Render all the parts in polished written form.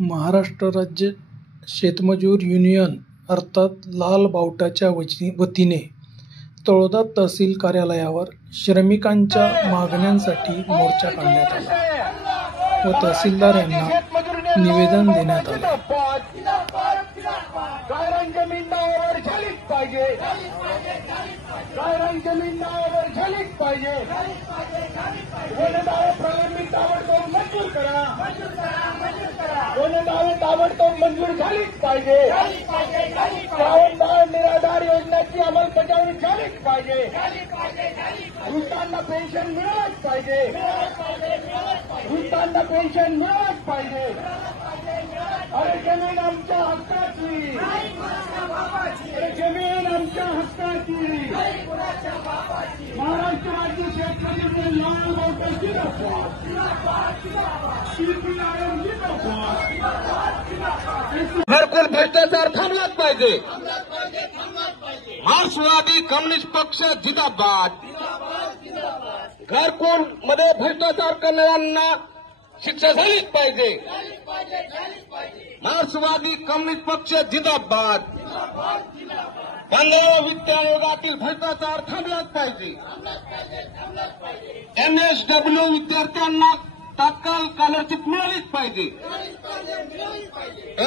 महाराष्ट्र राज्य शेतमजूर युनियन अर्थात लाल बावटाच्या वतीने तळोदा तहसील कार्यालयावर श्रमिकांच्या मागण्यांसाठी मोर्चा काढण्यात आला व तहसीलदार यांना निवेदन देण्यात आले। ताबडतोब मंजूर झालीच पाहिजे। निराधार योजनेची अंमलबजावणी झालीच पाहिजे। वृद्धांना पेन्शन मिळालंच पाहिजे। वृद्धांना पेन्शन मिळालंच पाहिजे। अरे जमीन आमच्या हक्काची, अरे जमीन आमच्या हक्काची। महाराष्ट्र राज्य शेतकरी लाल बावटा जिंदाबाद, सीपीआयएम जिंदाबाद। घरकुल भ्रष्टाचार थांबलाच पाहिजे। मार्क्सवादी कम्युनिस्ट पक्ष जिंदाबाद। घरकुल मध्ये भ्रष्टाचार करणाऱ्यांना शिक्षा झालीच पाहिजे। मार्क्सवादी कम्युनिस्ट पक्ष जिंदाबाद। 15 वित्त आयोगातील भ्रष्टाचार थांबलाच पाहिजे। MSW विद्यार्थ्यांना तात्काळ स्कॉलरशिप मिळालीच पाहिजे।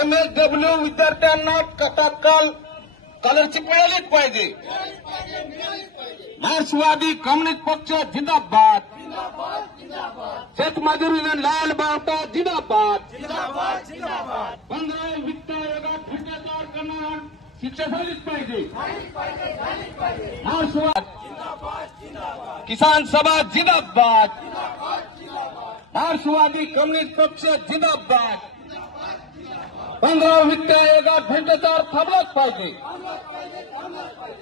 MSW विद्यार्थ्यांना तात्काळ स्कॉलरशिप मिळालीच पाहिजे। मार्क्सवादी कम्युनिस्ट पक्ष जिंदाबाद। शेतमजूर युनियन लाल बावटा जिंदाबाद। 15 वित्त आयोगात भ्रष्टाचार करणारा शिक्षा झालीच पाहिजे। मार्क्सवादी किसान सभा जिंदाबाद। मार्क्सवादी कम्युनिस्ट पक्ष जिंदाबाद। 15 वित्त आयोगात भ्रष्टाचार थांबलाच पाहिजे।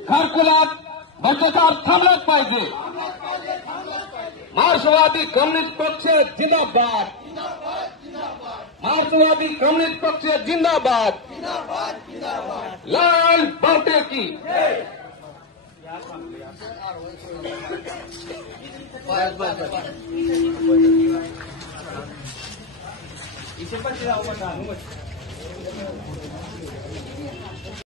घरकुलात भ्रष्टाचार थांबलाच पाहिजे। मार्क्सवादी कम्युनिस्ट पक्ष जिंदाबाद। मार्क्सवादी कम्युनिस्ट पक्ष जिंदाबाद। लाल बावटे की